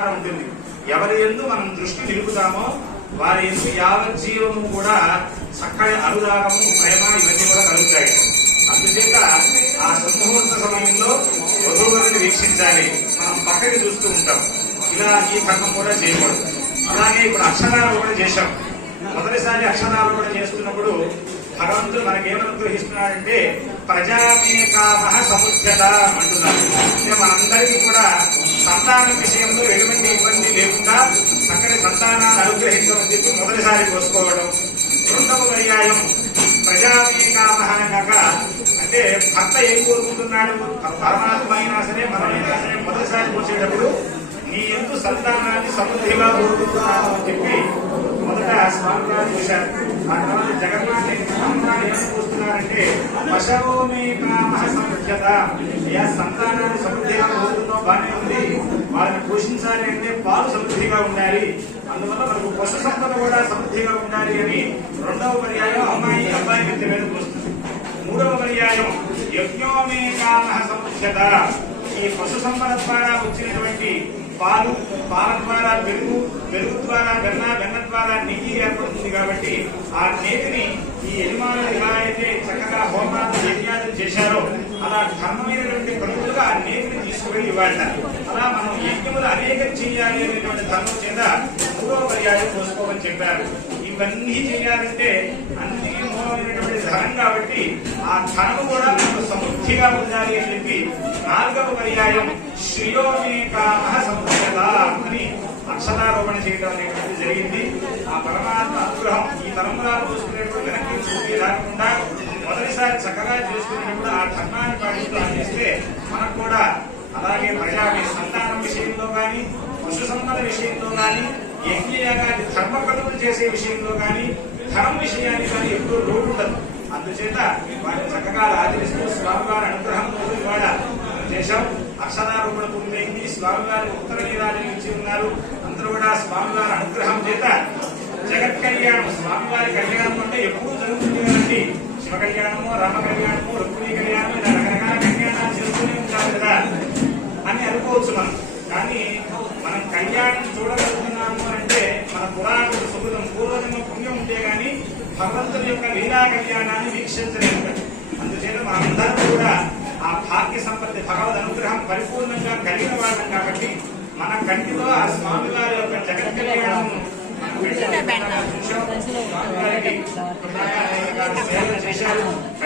చమత్కారం ఉంటుంది. ఎవరి యందు మనం దృష్టి నిలుపుతామో వారి యందు యావజ్జీవము కూడా చక్కటి అనురాగము, ప్రేమ ఇవన్నీ కూడా కలుగుతాయి. అందుచేత ఆ సంముహూర్త సమయంలో వధూవరుని వీక్షించాలి. మనం పక్కకి చూస్తూ ఉంటాం. ఇలా ఈ కర్మం కూడా చేయకూడదు. అలాగే ఇప్పుడు అక్షరాలు కూడా చేశాం. మొదటిసారి అక్షరాలు కూడా చేస్తున్నప్పుడు భగవంతుడు మనకేమని అనుగ్రహిస్తున్నాడంటే ప్రజామేకామ సముద్యత అంటున్నారు. అంటే మనందరికీ కూడా సంతానం విషయంలో ఎటువంటి ఇబ్బంది లేకుండా చక్కటి సంతానాన్ని అనుగ్రహించమని చెప్పి మొదటిసారి కోసుకోవడం. రెండవ పర్యాయం ప్రజామేకామ అనగా అంటే భర్త ఏం కోరుకుంటున్నాడు, పరమాత్మ అయినా సరే మనమైనా సరే మొదటిసారి కోసేటప్పుడు నీ ఎందు సంతానాన్ని సమృద్ధిగా కోరుకుంటున్నాను అని చెప్పి మొదట స్వామి గారు చూశారు. ఆ తర్వాత జగన్మాత స్వామి ఏమని చూస్తున్నారంటే పశవోమేకామ సమృద్ధ్యత. ఏ సంతానాన్ని సమృద్ధిగా కోరుతున్నావు బాగానే ఉంది, వాళ్ళని పోషించాలి అంటే పాలు సమృద్ధిగా ఉండాలి, అందువల్ల మనకు పశు సంపద కూడా సమృద్ధిగా ఉండాలి అని రెండవ పర్యాయం అమ్మాయి అబ్బాయి మధ్య మీద వస్తుంది. మూడవ పర్యాయం యజ్ఞోమేకామ సమృద్ధ్యత. ఈ పశు సంపద ద్వారా వచ్చినటువంటి పాలు, పాల ద్వారా పెరుగు, పెరుగు ద్వారా వెన్న, వెన్న ద్వారా నెయ్యి ఏర్పడుతుంది. కాబట్టి ఆ నేతిని ఈ యజమానులు ఎలా అయితే చక్కగా హోమాలు యజ్ఞాలు చేశారో అలా ధర్మమైనటువంటి ప్రముఖులుగా ఆ నేతిని తీసుకువెళ్ళి ఇవ్వాలి. అలా మనం యజ్ఞములు అనేకం చేయాలి అనేటువంటి ధర్మం చేత మూడవ పర్యాయం పోసుకోమని చెప్పారు. ఇవన్నీ చేయాలంటే అన్నిటికీ మూలమైనటువంటి ధనం కాబట్టి ఆ ధనము కూడా మనకు సమృద్ధిగా ఉండాలి అని చెప్పి నాలుగవ పర్యాయం శ్రేయోమేకామ సమృద్ధత అని అక్షరారోపణ చేయడం అనేటువంటి జరిగింది. ఆ పరమాత్మ అనుగ్రహం ఈ తరంబరాలు చూసుకునేటప్పుడు వెనక్కి చూసి రాకుండా మొదటిసారి చక్కగా చేసుకునేటప్పుడు ఆ ధర్మాన్ని పాటిస్తూ అందిస్తే మనకు కూడా అలాగే ప్రజాకి సంతానం విషయంలో కానీ, పశు సంపద విషయంలో కానీ, యజ్ఞయాగాన్ని ధర్మకర్మలు చేసే విషయంలో కానీ, ధనం విషయాన్ని కానీ ఎప్పుడూ లోటు ఉండదు. అందుచేత వాటిని చక్కగా ఆచరిస్తూ స్వామివారి అనుగ్రహం ఇవాళ చేశాం. అక్షరారోపణ పూర్తయింది. స్వామివారి ఉత్తర నీరాజనం ఇచ్చి ఉన్నారు. అందరూ కూడా స్వామివారి అనుగ్రహం చేత జగత్ కళ్యాణం, స్వామివారి కళ్యాణం అంటే ఎప్పుడూ జరుగుతుంది కదండి. శివ కళ్యాణము, రామ కళ్యాణము, రుక్మిణి కళ్యాణం, ఇలా రకరకాల కళ్యాణాలు చేస్తూనే ఉంటారు కదా అని అనుకోవచ్చు మనం. కానీ మనం కళ్యాణం చూడగలుగుతున్నాము అంటే మన పురాణ సుకృతం, పూర్వజన్మ పుణ్యం ఉంటే గాని భగవంతుని యొక్క లీలా కళ్యాణాన్ని వీక్షించలేము. అందుచేత మనందరం కూడా ఆ భాగ్య సంపత్తి, భగవద్ అనుగ్రహం పరిపూర్ణంగా కలిగిన వాళ్ళం కాబట్టి మన కంటిలో ఆ స్వామి వారి యొక్క జగత్ కళ్యాణం స్వామి వారికి సేవ చేశారు.